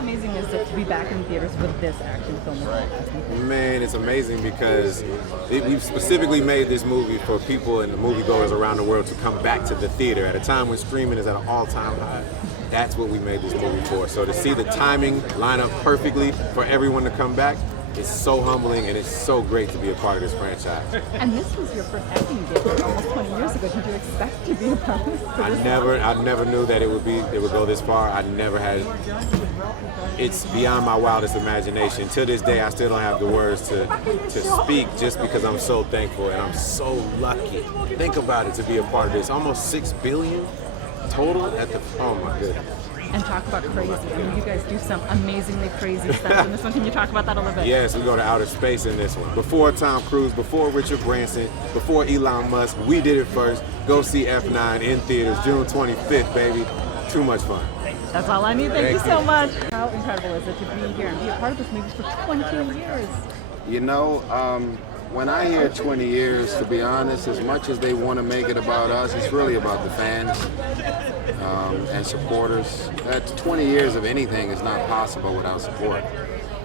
amazing is it to be back in theaters with this action film? Man, it's amazing because we've specifically made this movie for people and the moviegoers around the world to come back to the theater at a time when streaming is at an all-time high. That's what we made this movie for. So to see the timing line up perfectly for everyone to come back, it's so humbling and it's so great to be a part of this franchise. And this was your first acting gig almost 20 years ago. Did you expect to be a part of this? I never knew that it would go this far. I never had. It's beyond my wildest imagination. To this day, I still don't have the words to speak just because I'm so thankful and I'm so lucky. Think about it, to be a part of this. Almost 6 billion total at the. Oh my goodness. And talk about crazy. I mean, you guys do some amazingly crazy stuff in this one. Can you talk about that a little bit? Yes, we go to outer space in this one. Before Tom Cruise, before Richard Branson, before Elon Musk, we did it first. Go see F9 in theaters, June 25th, baby. Too much fun. That's all I need. Thank you so much. How incredible is it to be here and be a part of this movie for 20 years? You know, when I hear 20 years, to be honest, as much as they want to make it about us, it's really about the fans and supporters. That 20 years of anything is not possible without support.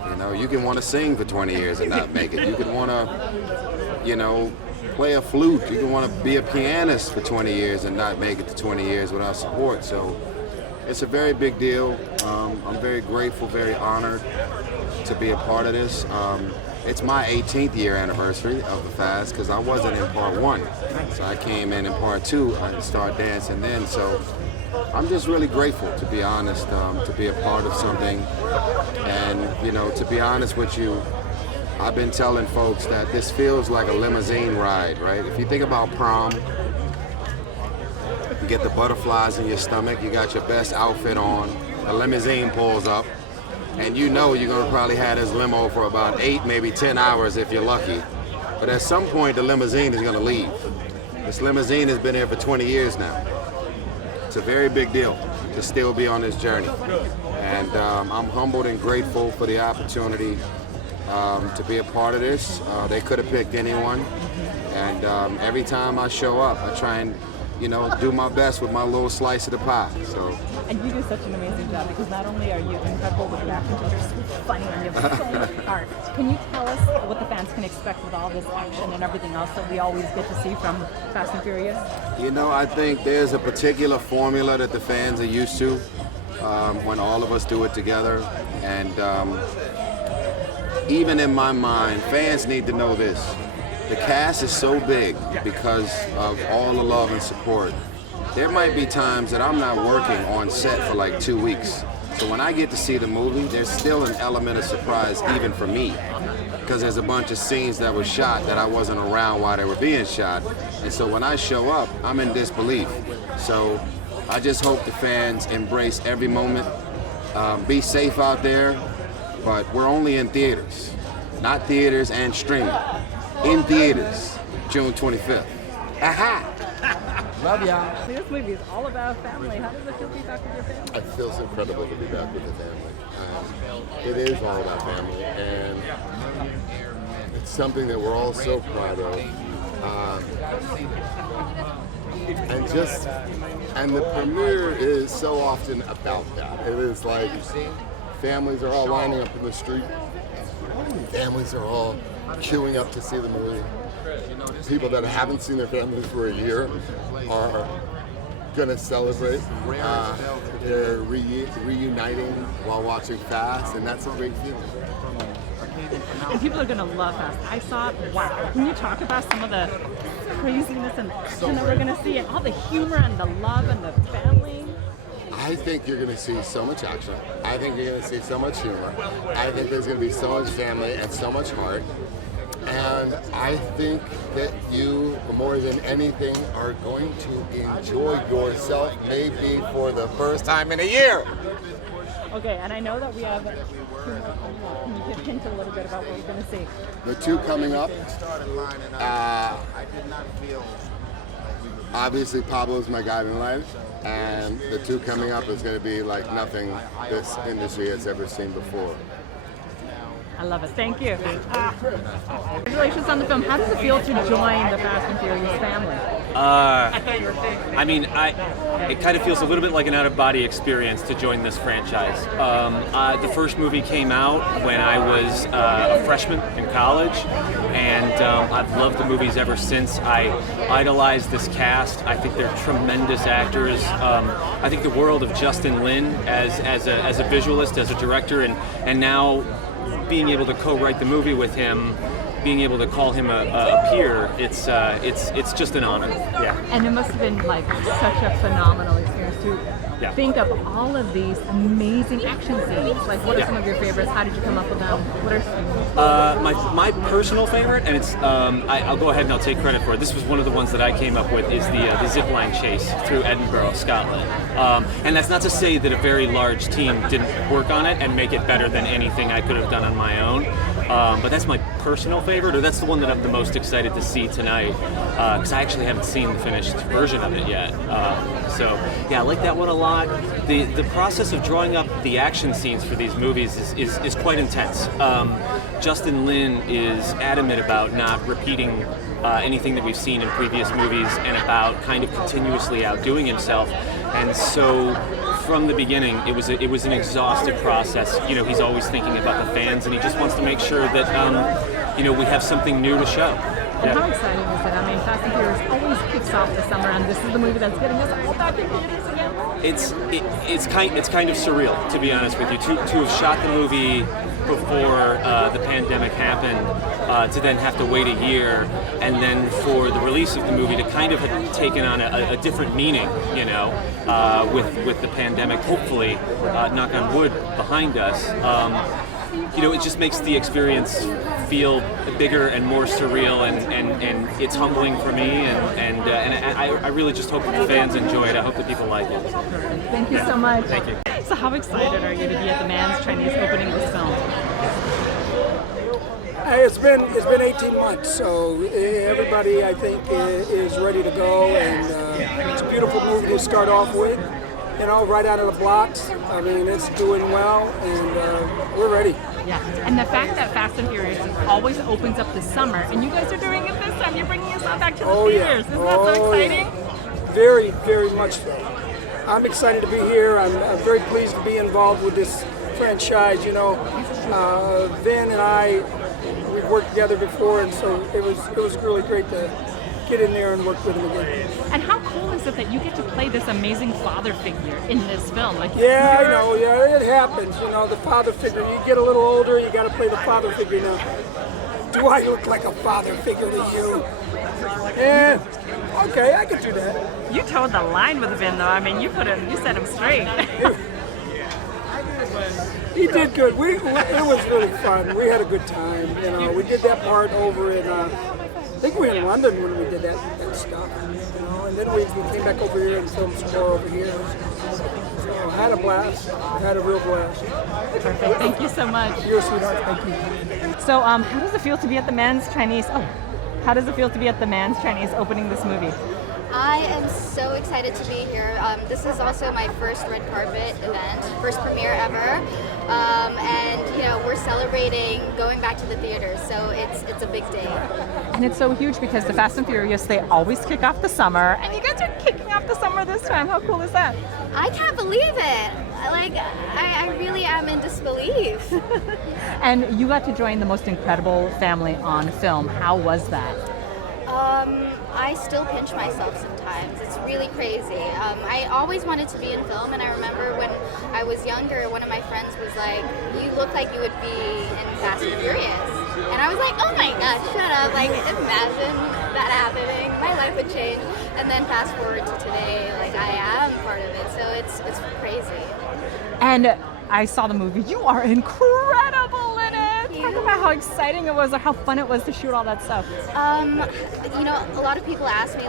You know, you can want to sing for 20 years and not make it. You can want to, you know, play a flute. You can want to be a pianist for 20 years and not make it to 20 years without support. So it's a very big deal. I'm very grateful, very honored to be a part of this. It's my 18th year anniversary of the fast because I wasn't in part 1. So I came in part 2 and started dancing then. So I'm just really grateful, to be honest, to be a part of something. And, you know, to be honest with you, I've been telling folks that this feels like a limousine ride, right? If you think about prom, you get the butterflies in your stomach, you got your best outfit on, a limousine pulls up, and you know you're gonna probably have this limo for about 8, maybe 10 hours if you're lucky. But at some point, the limousine is gonna leave. This limousine has been here for 20 years now. It's a very big deal to still be on this journey. And I'm humbled and grateful for the opportunity to be a part of this. They could have picked anyone. And every time I show up, I try and, you know, do my best with my little slice of the pie. So. And you do such an amazing job because not only are you incredible with your acting, but you're so funny and you have so much heart. Can you tell us what the fans can expect with all this action and everything else that we always get to see from Fast and Furious? You know, I think there's a particular formula that the fans are used to when all of us do it together. And even in my mind, fans need to know this. The cast is so big because of all the love and support. There might be times that I'm not working on set for like 2 weeks. So when I get to see the movie, there's still an element of surprise even for me. Because there's a bunch of scenes that were shot that I wasn't around while they were being shot. And so when I show up, I'm in disbelief. So I just hope the fans embrace every moment. Be safe out there, but we're only in theaters. Not theaters and streaming. In theaters, June 25th. Aha! Love y'all. This movie is all about family. How does it feel to be back with your family? It feels incredible to be back with the family. It is all about family, and it's something that we're all so proud of. And the premiere is so often about that. It is like families are all lining up in the street. Families are all queuing up to see the movie. People that haven't seen their families for a year are going to celebrate. They're reuniting while watching Fast, and that's a great feeling. And people are going to love Fast. I saw it. Wow. Can you talk about some of the craziness and action that we're going to see and all the humor and the love and the family? I think you're going to see so much action. I think you're going to see so much humor. I think there's going to be so much family and so much heart. And I think that you, more than anything, are going to enjoy yourself maybe for the first time in a year. Okay, and I know that we have 2 more coming up. Can you give hint a little bit about what we're going to see? The 2 coming up, obviously Pablo's my guiding light, and the 2 coming up is going to be like nothing this industry has ever seen before. I love it. Thank you. Congratulations on the film. How does it feel to join the Fast and Furious family? I mean, it kind of feels a little bit like an out-of-body experience to join this franchise. The first movie came out when I was a freshman in college, and I've loved the movies ever since. I idolized this cast. I think they're tremendous actors. I think the world of Justin Lin as a visualist, as a director, and now being able to co-write the movie with him, being able to call him a peer, it's just an honor. Yeah. And it must have been like such a phenomenal experience to think of all of these amazing action scenes. Like, what are some of your favorites? How did you come up with them? What are my personal favorite, and it's I'll go ahead and I'll take credit for it. This was one of the ones that I came up with, is the Zipline chase through Edinburgh, Scotland. And that's not to say that a very large team didn't work on it and make it better than anything I could have done on my own. But that's my personal favorite, or that's the one that I'm the most excited to see tonight, because I actually haven't seen the finished version of it yet. So yeah, I like that one a lot. The process of drawing up the action scenes for these movies is quite intense. Justin Lin is adamant about not repeating anything that we've seen in previous movies, and about kind of continuously outdoing himself. And so from the beginning, it was an exhaustive process. You know, he's always thinking about the fans, and he just wants to make sure that we have something new to show. And how exciting is it? I mean, Fast and Furious always kicks off the summer, and this is the movie that's getting us all back in theaters again. It's kind of surreal, to be honest with you, to have shot the movie before the pandemic happened, to then have to wait a year, and then for the release of the movie to kind of have taken on a different meaning, with the pandemic, hopefully, knock on wood, behind us. It just makes the experience feel bigger and more surreal, and it's humbling for me, and I really just hope that the fans enjoy it. I hope that people like it. Thank you so much. Thank you. So how excited are you to be at the Mann's Chinese opening this film? It's been 18 months, so everybody, I think, is ready to go, and it's a beautiful movie to start off with. Right out of the blocks. I mean, it's doing well, and we're ready. Yeah, and the fact that Fast and Furious always opens up this summer, and you guys are doing it this time, you're bringing us all back to the theaters. Isn't that so exciting? Yeah. Very, very much so. I'm excited to be here. I'm very pleased to be involved with this franchise. Vin and I, we've worked together before, and so it was really great to get in there and work with him again. And how cool is it that you get to play this amazing father figure in this film? I know. Yeah, it happens. The father figure. You get a little older, you got to play the father figure now. Do I look like a father figure to you? Yeah. Okay, I can do that. You towed the line with Vin, though. I mean, you set him straight. He did good. It was really fun. We had a good time. We did that part over in. I think we were in London when we did that stuff, and then we came back over here and filmed some more over here. So I had a blast. I had a real blast. Perfect. Thank you so much. You're a sweetheart. Thank you. So, how does it feel to be at the Mann's Chinese? How does it feel to be at the Mann's Chinese opening this movie? I am so excited to be here. This is also my first red carpet event, first premiere ever, and we're celebrating going back to the theaters. So it's a big day. And it's so huge because the Fast and Furious, they always kick off the summer, and you guys are kicking off the summer this time. How cool is that? I can't believe it. I really am in disbelief. And you got to join the most incredible family on film. How was that? I still pinch myself sometimes. It's really crazy. I always wanted to be in film, and I remember when I was younger, one of my friends was like, "You look like you would be in Fast and Furious." And I was like, "Oh my gosh, shut up. Imagine that happening. My life would change." And then fast forward to today, I am part of it. So it's crazy. And I saw the movie. You are incredible in it. Talk about how exciting it was, or how fun it was to shoot all that stuff. A lot of people ask me,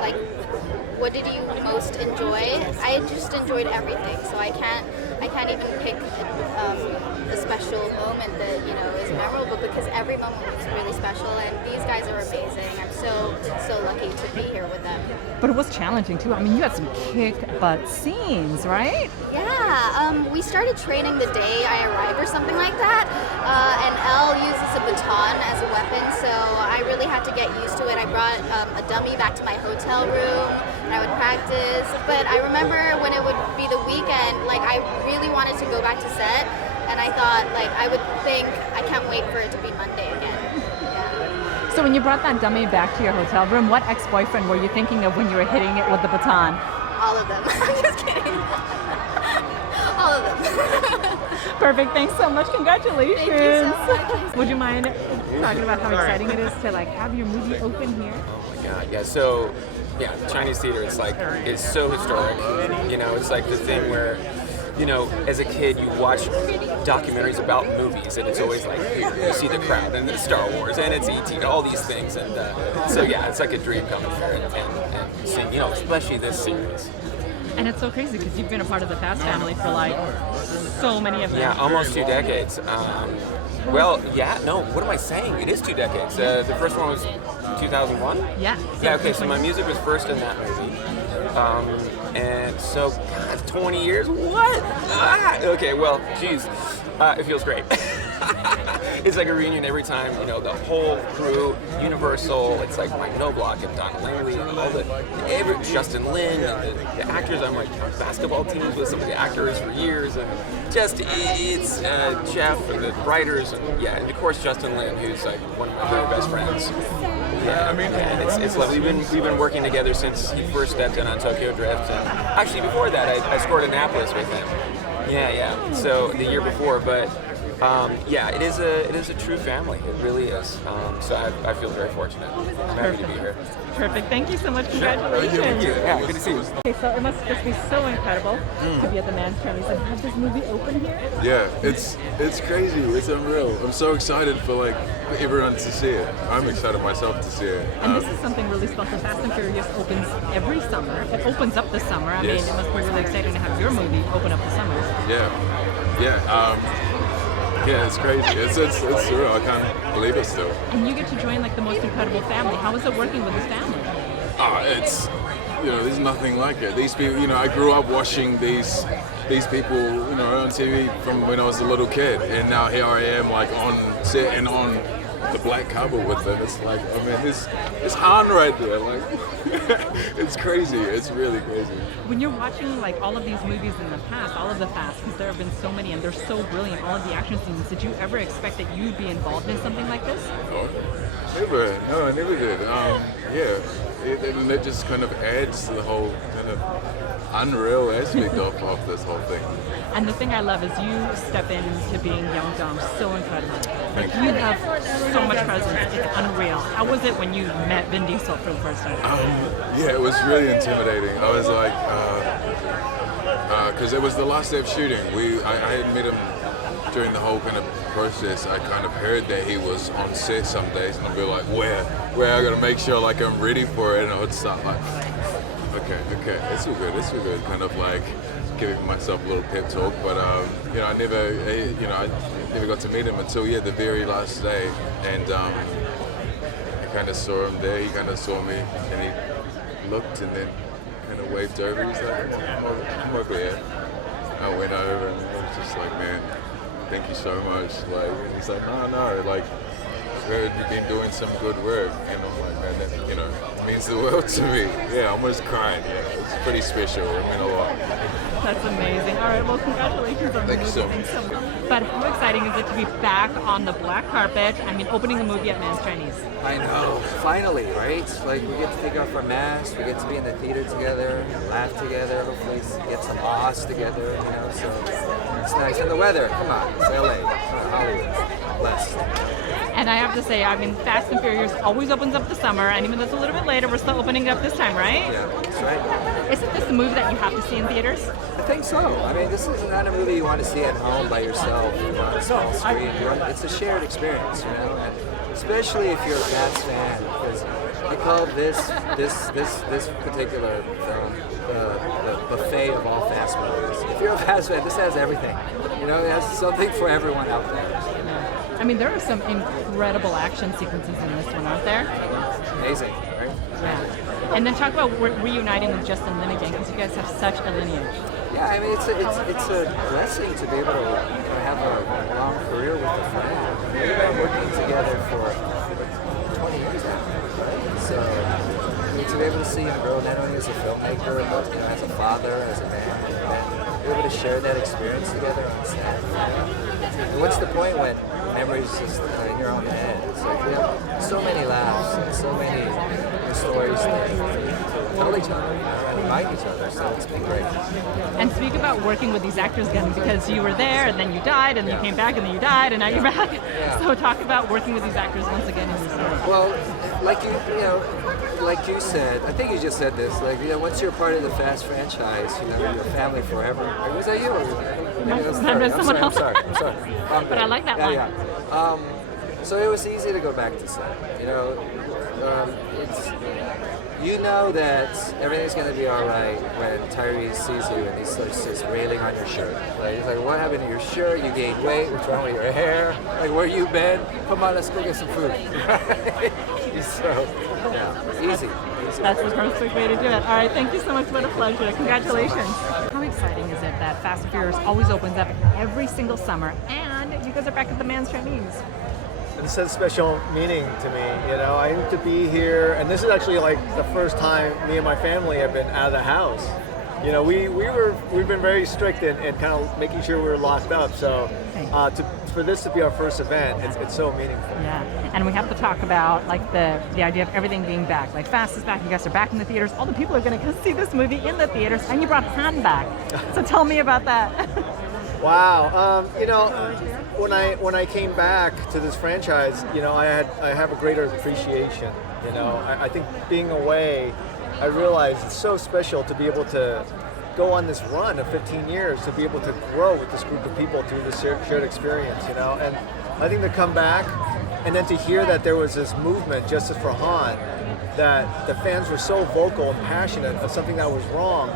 what did you most enjoy? I just enjoyed everything, so I can't even pick a special actual moment that, you know, is memorable because every moment was really special and these guys are amazing. I'm so lucky to be here with them. But it was challenging too. I mean, you had some kick butt scenes, right? Yeah, we started training the day I arrived or something like that, and Elle uses a baton as a weapon, so I really had to get used to it. I brought a dummy back to my hotel room, and I would practice, but I remember when it would be the weekend, like I really wanted to go back to set, and I thought, like, I would think, I can't wait for it to be Monday again. Yeah. So when you brought that dummy back to your hotel room, what ex-boyfriend were you thinking of when you were hitting it with the baton? All of them. I'm just kidding. All of them. Perfect. Thanks so much. Congratulations. Thank you so much. Would you mind talking about how exciting it is to like have your movie open here? Oh my God, yeah. So, yeah, Chinese theater, it's so historic. You know, it's like the thing where, you know, as a kid, you watch documentaries about movies, and it's always like, you see the crowd, and it's Star Wars, and it's E.T., and all these things, and so yeah, it's like a dream coming here, and seeing, you know, especially this series. And it's so crazy because you've been a part of the Fast family for like so many of them. Yeah, almost 2 decades. Well, yeah, no, what am I saying? It is 2 decades. The first one was 2001? Yeah. Yeah, okay, so my music was first in that movie. And so, God, 20 years? What? Okay, well, geez, it feels great. It's like a reunion every time, you know, the whole crew, Universal, it's like Mike Knobloch and Don Langley and all Justin Lin, and the actors. I'm like on basketball teams with some of the actors for years, and just, it's Jeff and the writers, and yeah, and of course Justin Lin, who's like one of my very best friends. Yeah, and it's lovely. We've been working together since he first stepped in on Tokyo Drift, and actually before that I scored Annapolis with him. Yeah. So the year before, but yeah, it is a true family. It really is. So I feel very fortunate. I'm happy to be here. Perfect. Thank you so much. Congratulations. Thank you. Yeah, good to see you. Okay, so it must just be so incredible to be at the Man's Chinese and have this movie open here. Yeah, it's crazy. It's unreal. I'm so excited for like everyone to see it. I'm excited myself to see it. And this is something really special. Fast and Furious opens every summer. It opens up the summer. I mean, it must be really exciting to have your movie open up the summer. Yeah, it's crazy. It's surreal. I can't believe it still. And you get to join like the most incredible family. How is it working with this family? It's, you know, there's nothing like it. These people, you know, I grew up watching these people, you know, on TV from when I was a little kid, and now here I am, like on set and on the black cover with them. It's like, I mean, it's Han right there. Like, it's crazy. It's really crazy. When you're watching like all of these movies in the past, all of the Fast, because there have been so many and they're so brilliant, all of the action scenes, did you ever expect that you'd be involved in something like this? Oh, never. No, I never did. And it just kind of adds to the whole kind of unreal aspect of this whole thing. And the thing I love is you step into being Young Dom so incredible. Like you have so much presence, it's unreal. How was it when you met Vin Diesel for the first time? Yeah, it was really intimidating. I was like, because it was the last day of shooting. I had met him during the whole kind of process. I kind of heard that he was on set some days, and I'd be like, where? I gotta make sure like I'm ready for it, and I would start like, okay, it's all good, kind of like giving myself a little pep talk. But you know, I never got to meet him until the very last day, and I kind of saw him there. He kind of saw me, and he looked, and then kind of waved over. He's like, come over here. I went over, and I was just like, man, thank you so much. Like, he's like, no, like, heard you've been doing some good work, and I'm like, man, that, you know, means the world to me. Yeah, I almost cried. Yeah, it's pretty special. It meant a lot. That's amazing. All right, well, congratulations on the movie. Thanks so much. But how exciting is it to be back on the black carpet? I mean, opening the movie at Man's Chinese. I know. Finally, right? Like, we get to take off our masks, we get to be in the theater together, laugh together, hopefully get some ahs together, you know, so it's nice. And the weather, come on, it's LA, Hollywood, blessed. And I have to say, I mean, Fast and Furious always opens up the summer, and even though it's a little bit later, we're still opening it up this time, right? Yeah, that's right. Isn't this a movie that you have to see in theaters? I think so. I mean, this is not a movie you want to see at home by yourself, you know, on a small screen. It's a shared experience, you know, and especially if you're a Fast fan, because I call this particular film the buffet of all Fast movies. If you're a Fast fan, this has everything. You know, it has something for everyone out there. I mean, there are some incredible action sequences in this one, aren't there? Amazing, right? Yeah. And then talk about reuniting with Justin Lin again, because you guys have such a lineage. Yeah, I mean, it's a blessing to be able to have a long career with the friend. We've been working together for 20 years now, right? So to be able to see him grow not only as a filmmaker, but as a father, as a man, and be able to share that experience together on set. And what's the point when memories just here on the head? It's like we have so many laughs and so many stories that tell each other and remind each other, so it's been great. And speak about working with these actors again, because you were there and then you died and then you came back and then you died and now you're back. Yeah. So talk about working with these actors once again in your story. Well, like you said, I think you just said this, once you're part of the Fast franchise, you're family forever. Or was that you? I'm sorry. But I like that one. Yeah. So it was easy to go back to set. That everything's going to be all right when Tyrese sees you and he's just railing on your shirt. He's like, what happened to your shirt? You gained weight. What's wrong with your hair? Like, where you been? Come on, let's go get some food. So, yeah, easy. That's the perfect way to do it. All right, thank you so much. What a pleasure. Congratulations. How exciting is it that Fast and Furious always opens up every single summer, and you guys are back at the Man's Chinese? This has special meaning to me, I need to be here, and this is actually like the first time me and my family have been out of the house. We've been very strict in kind of making sure we were locked up, so for this to be our first event, it's so meaningful. Yeah, and we have to talk about like the idea of everything being back. Like Fast is back, you guys are back in the theaters, all the people are going to see this movie in the theaters, and you brought Han back. So tell me about that. Wow, when I came back to this franchise, I have a greater appreciation. I think being away, I realized it's so special to be able to go on this run of 15 years, to be able to grow with this group of people through this shared experience. And I think to come back and then to hear that there was this movement, Justice for Han, that the fans were so vocal and passionate of something that was wrong.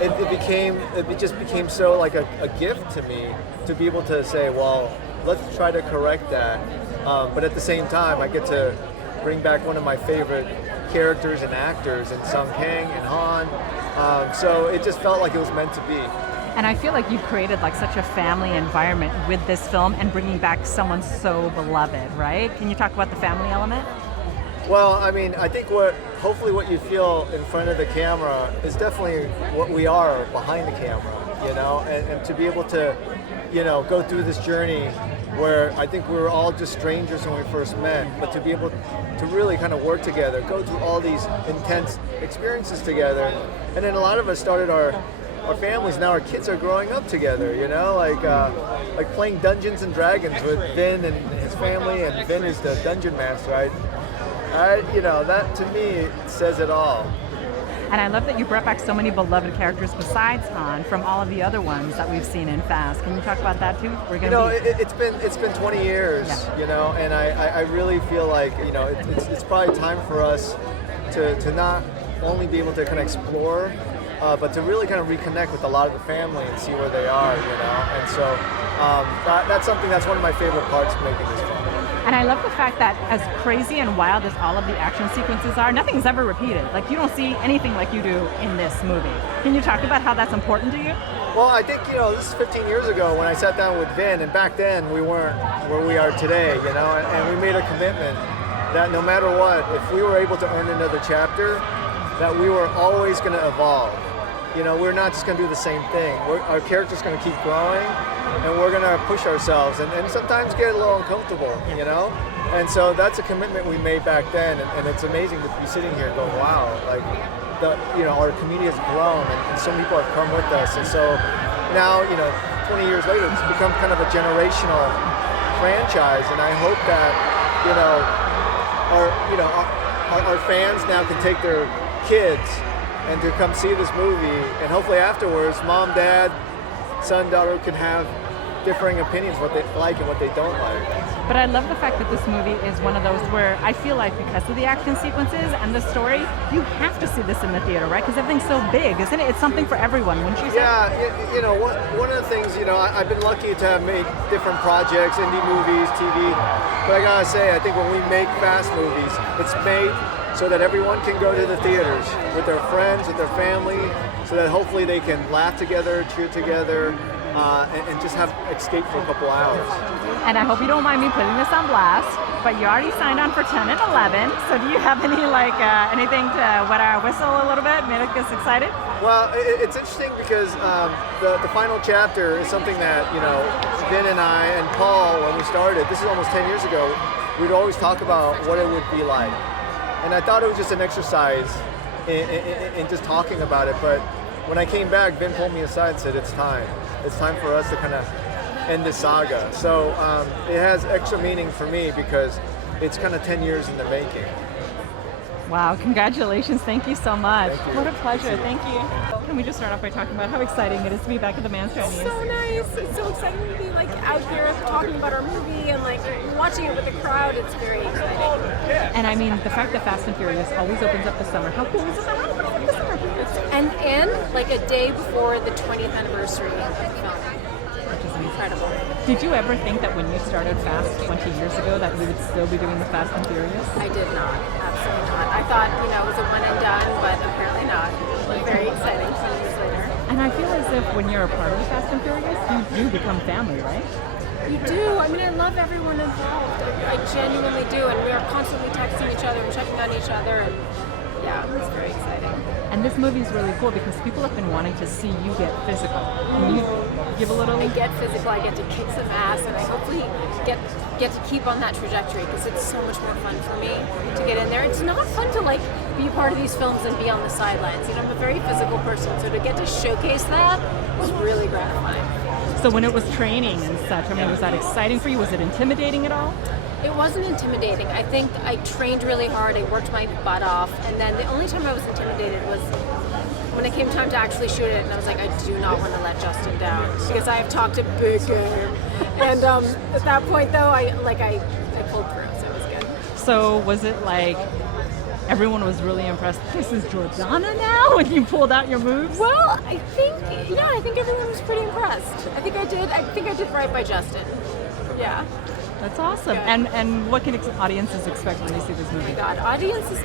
It just became so like a gift to me to be able to say, well, let's try to correct that. But at the same time, I get to bring back one of my favorite characters and actors in Sung Kang and Han. So it just felt like it was meant to be. And I feel like you've created like such a family environment with this film and bringing back someone so beloved, right? Can you talk about the family element? Well, I mean, I think hopefully what you feel in front of the camera is definitely what we are behind the camera, and to be able to, go through this journey where I think we were all just strangers when we first met, but to be able to really kind of work together, go through all these intense experiences together, and then a lot of us started our families. Now our kids are growing up together, like playing Dungeons and Dragons with Vin and his family, and Vin is the dungeon master, right? That to me says it all. And I love that you brought back so many beloved characters besides Han from all of the other ones that we've seen in Fast. Can you talk about that too? It's been 20 years, yeah. And I really feel like it's probably time for us to not only be able to kind of explore, but to really kind of reconnect with a lot of the family and see where they are, And so that's one of my favorite parts of making this film. And I love the fact that as crazy and wild as all of the action sequences are, nothing's ever repeated. Like, you don't see anything like you do in this movie. Can you talk about how that's important to you? Well, I think, this is 15 years ago when I sat down with Vin, and back then we weren't where we are today, and we made a commitment that no matter what, if we were able to earn another chapter, that we were always going to evolve. We're not just going to do the same thing. Our character's going to keep growing, and we're going to push ourselves and sometimes get a little uncomfortable, And so that's a commitment we made back then, and it's amazing to be sitting here going, wow, like, our community has grown, and so many people have come with us. And so now, 20 years later, it's become kind of a generational franchise, and I hope that, our fans now can take their kids and to come see this movie, and hopefully afterwards, mom, dad, son, daughter can have differing opinions, what they like and what they don't like. But I love the fact that this movie is one of those where I feel like because of the action sequences and the story, you have to see this in the theater, right? Because everything's so big, isn't it? It's something for everyone, wouldn't you say? Yeah, you know, one of the things, you know, I've been lucky to have made different projects, indie movies, TV, but I gotta say, I think when we make fast movies, it's made so that everyone can go to the theaters with their friends, with their family, so that hopefully they can laugh together, cheer together, and just have escape for a couple hours. And I hope you don't mind me putting this on blast, but you already signed on for 10 and 11, so do you have any, anything to wet our whistle a little bit, make us excited? Well, it's interesting because the final chapter is something that, you know, Vin and I and Paul, when we started, this is almost 10 years ago, we'd always talk about what it would be like. And I thought it was just an exercise in just talking about it, but when I came back, Vin pulled me aside and said, it's time. It's time for us to kind of end this saga. So it has extra meaning for me because it's kind of 10 years in the making. Wow, congratulations. Thank you so much. Thank you. What a pleasure. Thank you. Can we just start off by talking about how exciting it is to be back at the Man's Chinese? So nice. It's so exciting to be out here talking about our movie and watching it with the crowd. It's very exciting. And I mean, the fact that Fast and Furious always opens up the summer. How cool is it that it opens up the summer? And a day before the 20th anniversary of the film. Which is incredible. Did you ever think that when you started Fast 20 years ago that we would still be doing the Fast and Furious? I did not. Absolutely not. I thought, it was a one and done, but apparently not. Very exciting 10 years later. And I feel as if when you're a part of the Fast and Furious, you do become family, right? You do. I mean, I love everyone involved. I genuinely do. And we are constantly texting each other and checking on each other. And yeah, it's very exciting. And this movie is really cool because people have been wanting to see you get physical. Can you give a little? I get physical. I get to kick some ass, and I hopefully get to keep on that trajectory because it's so much more fun for me to get in there. It's not fun to be part of these films and be on the sidelines. I'm a very physical person, so to get to showcase that was really gratifying. So when it was training and such, I mean, was that exciting for you? Was it intimidating at all? It wasn't intimidating. I think I trained really hard. I worked my butt off. And then the only time I was intimidated was when it came time to actually shoot it. And I was like, I do not want to let Justin down because I have talked a big game. And at that point, though, I pulled through. So it was good. So was it everyone was really impressed? This is Jordana now when you pulled out your moves? Well, I think everyone was pretty impressed. I think I did right by Justin. Yeah. That's awesome. And what can audiences expect when they see this movie? Oh my God, audiences,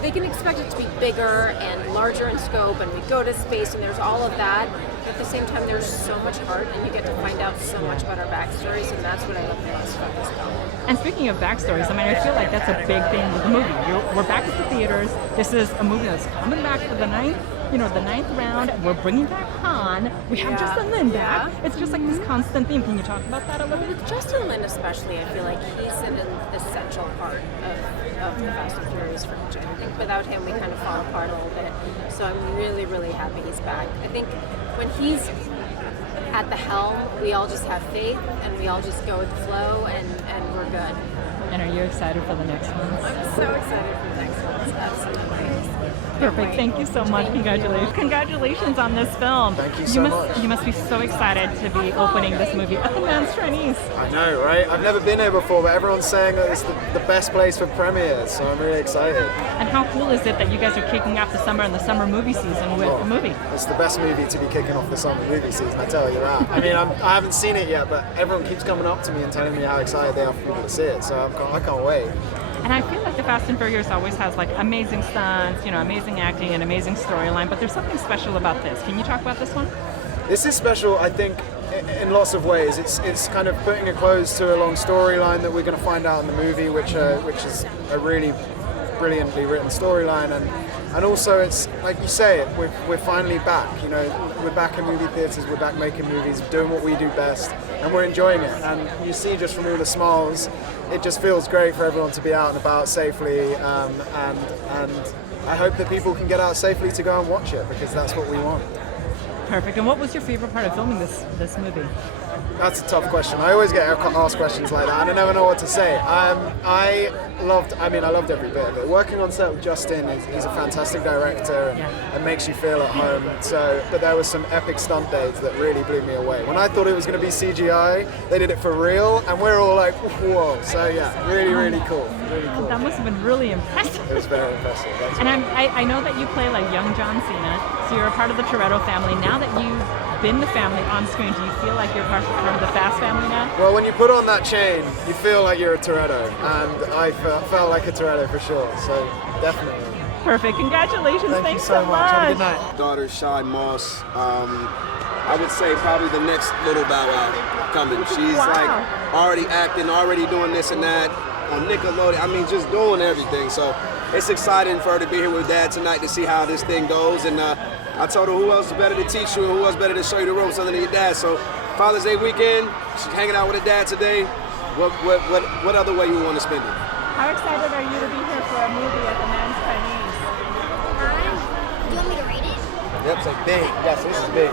they can expect it to be bigger and larger in scope, and we go to space, and there's all of that. At the same time, there's so much heart, and you get to find out so much about our backstories, and that's what I love the most about this film. And speaking of backstories, I mean, I feel like that's a big thing with the movie. We're back at the theaters. This is a movie that's coming back for the ninth round. We're bringing back Han. We have Justin Lin back. It's just like this constant theme. Can you talk about that a little bit? With Justin Lin especially, I feel like he's an essential part of the Fast and Furious franchise. I think without him, we kind of fall apart a little bit. So I'm really, really happy he's back. I think when he's at the helm, we all just have faith and we all just go with the flow and we're good. And are you excited for the next one? I'm so excited for the next one. Absolutely. Perfect. Thank you so much. Congratulations. Congratulations on this film. Thank you so much. You must be so excited to be opening this movie at the Man's Chinese. I know, right? I've never been here before, but everyone's saying that it's the best place for premieres, so I'm really excited. And how cool is it that you guys are kicking off the summer and the summer movie season with the movie? It's the best movie to be kicking off the summer movie season, I tell you that. I mean, I haven't seen it yet, but everyone keeps coming up to me and telling me how excited they are for people to see it, so I can't wait. And I feel like the Fast and Furious always has amazing stunts, amazing acting and amazing storyline, but there's something special about this. Can you talk about this one? This is special, I think, in lots of ways. It's kind of putting a close to a long storyline that we're going to find out in the movie, which is a really brilliantly written storyline, and also it's like you say, we're finally back. We're back in movie theaters, we're back making movies, doing what we do best, and we're enjoying it. And you see just from all the smiles, it just feels great for everyone to be out and about safely, and I hope that people can get out safely to go and watch it because that's what we want. Perfect. And what was your favorite part of filming this movie? That's a tough question. I always get asked questions like that, and I never know what to say. I loved every bit of it. Working on set with Justin, he's a fantastic director and makes you feel at home. But there was some epic stunt days that really blew me away. When I thought it was going to be CGI, they did it for real, and we're all like, whoa. So yeah, really, really cool. Really cool. That must have been really impressive. It was very impressive. And I know that you play like young John Cena, so you're a part of the Toretto family. Now that you've been the family on screen, do you feel like you're part of the Fast family now? Well, when you put on that chain, you feel like you're a Toretto, and I felt like a Toretto for sure, so definitely. Perfect, congratulations, Thank thanks you so much. Have a good much. night. Daughter Shad Moss, I would say probably the next little Bow Wow coming. She's like already acting, already doing this and that on Nickelodeon. I mean, just doing everything. So it's exciting for her to be here with Dad tonight to see how this thing goes. And I told her who else is better to teach you and who else better to show you the ropes other than your dad. So Father's Day weekend, she's hanging out with her dad today. What other way you want to spend it? How excited are you to be here for a movie at the Man's Chinese? Do you want me to rate it? Yep, say big. Yes, this is big.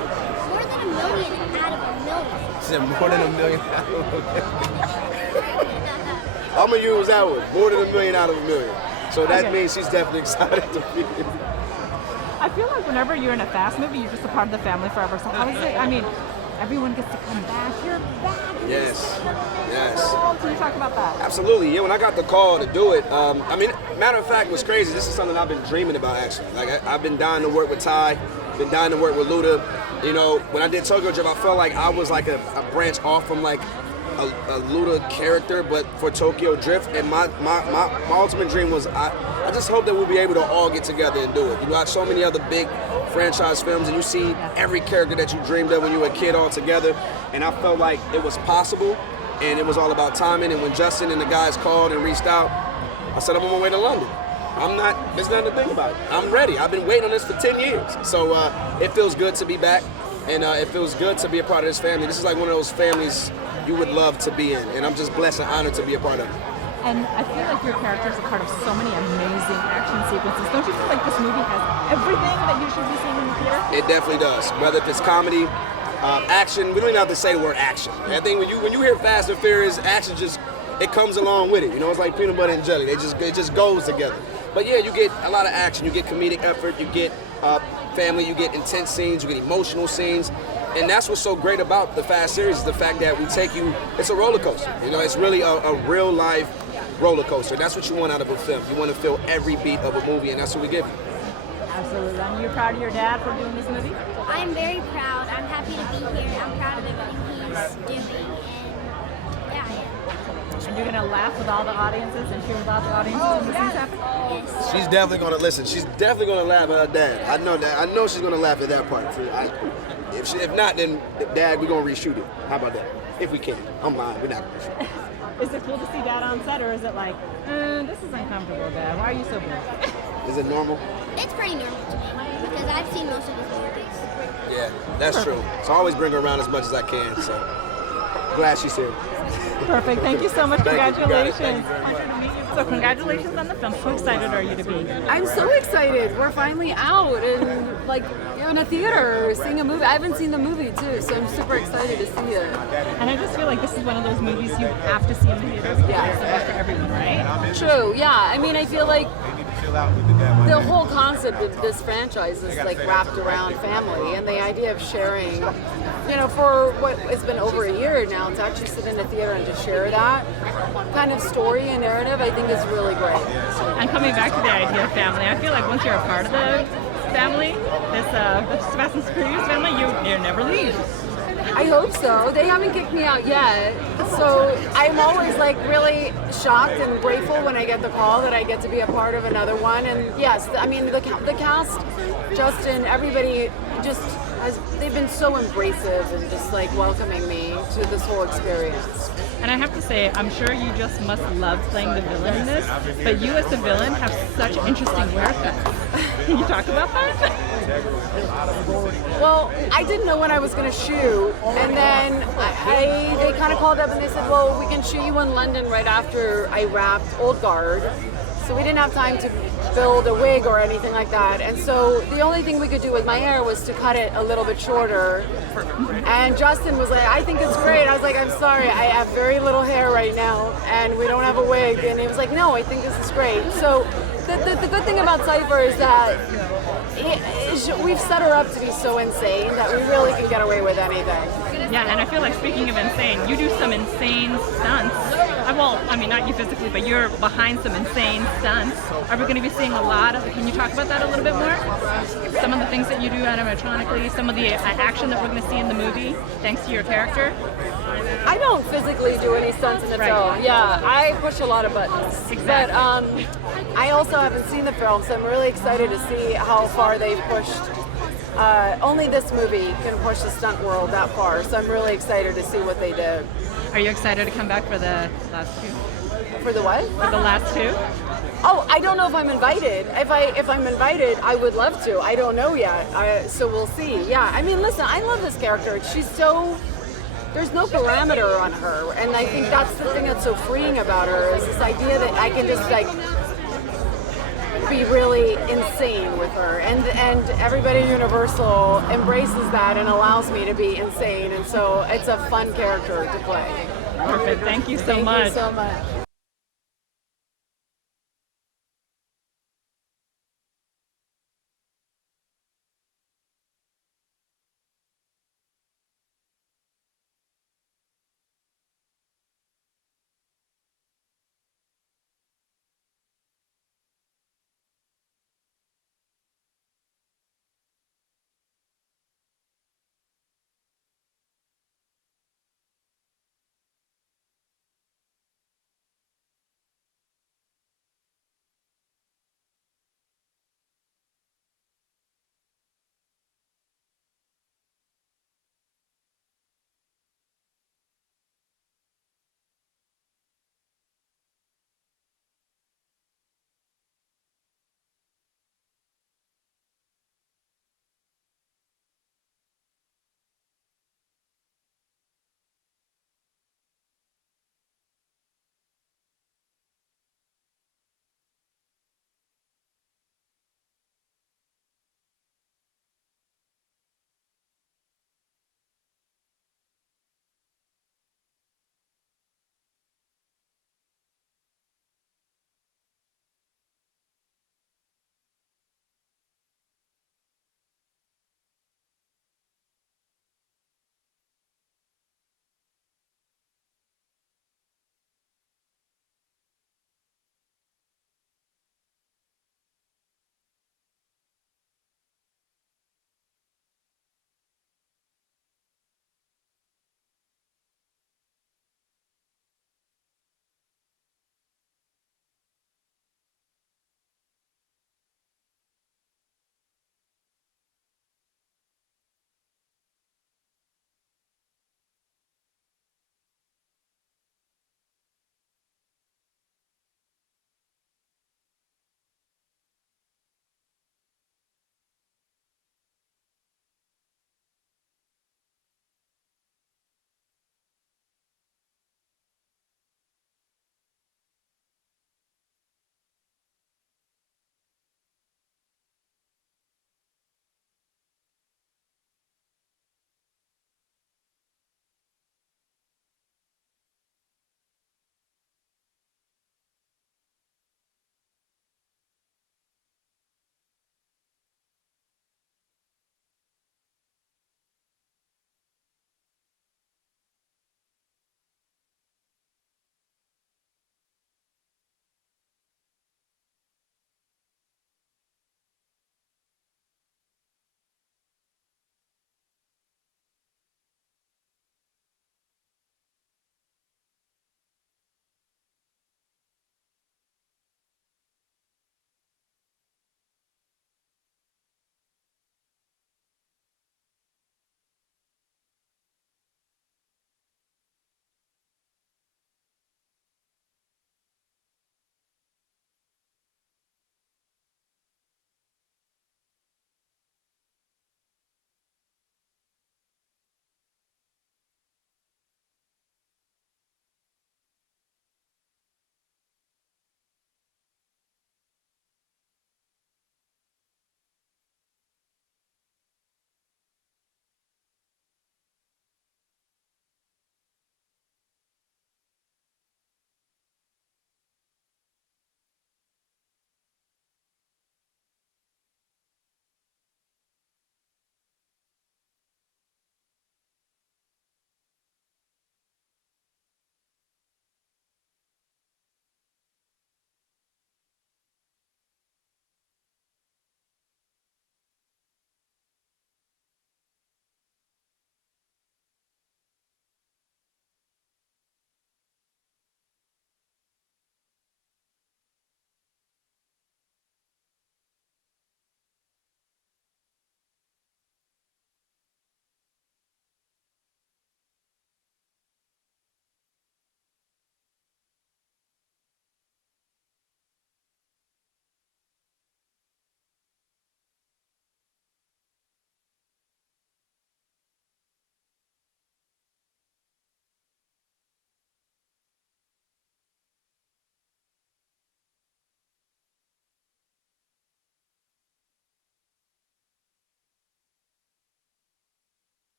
More than a million out of a million. She said more than $1 million out of $1 million. I'm gonna use that one. More than $1 million out of $1 million. So that means she's definitely excited to be here. I feel like whenever you're in a Fast movie, you're just a part of the family forever. So how is it? I mean, everyone gets to come back. You're back. Yes. Can you talk about that? Absolutely. Yeah, when I got the call to do it, I mean, matter of fact, what's crazy, this is something I've been dreaming about actually. Like, I've been dying to work with Ty, been dying to work with Luda. You know, when I did Tokyo Drift, I felt like I was like a branch off from like a Luda character, but for Tokyo Drift. And my ultimate dream was I just hope that we'll be able to all get together and do it. You watch so many other big franchise films and you see every character that you dreamed of when you were a kid all together. And I felt like it was possible, and it was all about timing. And when Justin and the guys called and reached out, I said, I'm on my way to London. There's nothing to think about it. I'm ready. I've been waiting on this for 10 years. So it feels good to be back, and it feels good to be a part of this family. This is like one of those families you would love to be in, and I'm just blessed and honored to be a part of it. And I feel like your character is a part of so many amazing action sequences. Don't you feel like this movie has everything that you should be seeing in the theater? It definitely does. Whether it's comedy, action, we don't even have to say the word action. I think when you hear Fast and Furious, action it comes along with it. You know, it's like peanut butter and jelly. It just goes together. But yeah, you get a lot of action. You get comedic effort. You get family. You get intense scenes. You get emotional scenes. And that's what's so great about the Fast series is the fact that we take you. It's a roller coaster. You know, it's really a real life roller coaster. That's what you want out of a film. You want to feel every beat of a movie, and that's what we give you. Absolutely. And you're proud of your dad for doing this movie? I'm very proud. I'm happy to be here. I'm proud of everything he's doing. And yeah, I am. And you're going to laugh with all the audiences and cheer with all the audiences when this things happen? Yes. She's definitely going to listen. She's definitely going to laugh at her dad. I know that. I know she's going to laugh at that part. If not, then Dad, we're going to reshoot it. How about that? If we can. I'm lying. We're not going to reshoot it. Is it cool to see Dad on set, or is it like, this is uncomfortable, Dad? Why are you so big? Is it normal? It's pretty normal to me because I've seen most of his movies. Yeah, that's true. So I always bring her around as much as I can. So glad she's here. Perfect. Thank you so much. Thank you. Congratulations. Thank you very much. Pleasure to meet you. So congratulations on the film. How excited are you to be? I'm so excited. We're finally out and like in a theater seeing a movie. I haven't seen the movie too, so I'm super excited to see it. And I just feel like this is one of those movies you have to see in the theater because it's the best for everyone, right? True. Yeah. I mean, I feel like the whole concept of this franchise is like wrapped around family and the idea of sharing, you know, for what it's been over a year now, to actually sit in a theater and to share that kind of story and narrative, I think is really great. And coming back to the idea of family, I feel like once you're a part of the family, this Fast and Furious family, you never leave. I hope so. They haven't kicked me out yet. So I'm always like really shocked and grateful when I get the call that I get to be a part of another one. And yes, I mean, the cast, Justin, everybody they've been so embracive and just like welcoming me to this whole experience. And I have to say, I'm sure you just must love playing the villain in this, but you as the villain have such interesting haircuts. Can you talk about that? Well, I didn't know when I was going to shoot, and then they kind of called up and they said, well, we can shoot you in London right after I wrapped Old Guard. So we didn't have time to build a wig or anything like that. And so the only thing we could do with my hair was to cut it a little bit shorter. And Justin was like, I think it's great. I was like, I'm sorry, I have very little hair right now and we don't have a wig. And he was like, no, I think this is great. So the good thing about Cipher is that we've set her up to be so insane that we really can get away with anything. Yeah, and I feel like, speaking of insane, you do some insane stunts. Well, I mean, not you physically, but you're behind some insane stunts. Are we going to be seeing a lot of, can you talk about that a little bit more? Some of the things that you do animatronically, some of the action that we're going to see in the movie, thanks to your character? I don't physically do any stunts in the film. Yeah, I push a lot of buttons. Exactly. But I also haven't seen the film, so I'm really excited to see how far they've pushed. Only this movie can push the stunt world that far, so I'm really excited to see what they did. Are you excited to come back for the last two? For the what? For the last two? Oh, I don't know if I'm invited. If I'm invited, I would love to. I don't know yet, so we'll see. Yeah, I mean, listen, I love this character. She's so... There's no parameter on her, and I think that's the thing that's so freeing about her, is this idea that I can just, like, be really insane with her, and everybody at Universal embraces that and allows me to be insane, and so it's a fun character to play. Perfect. Thank you so much. Thank you so much.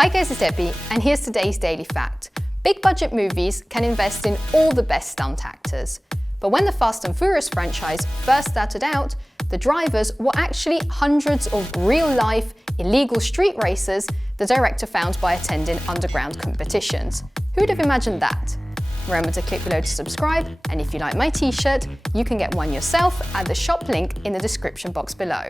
Hi guys, it's Debbie, and here's today's daily fact. Big budget movies can invest in all the best stunt actors. But when the Fast and Furious franchise first started out, the drivers were actually hundreds of real-life, illegal street racers the director found by attending underground competitions. Who'd have imagined that? Remember to click below to subscribe, and if you like my t-shirt, you can get one yourself at the shop link in the description box below.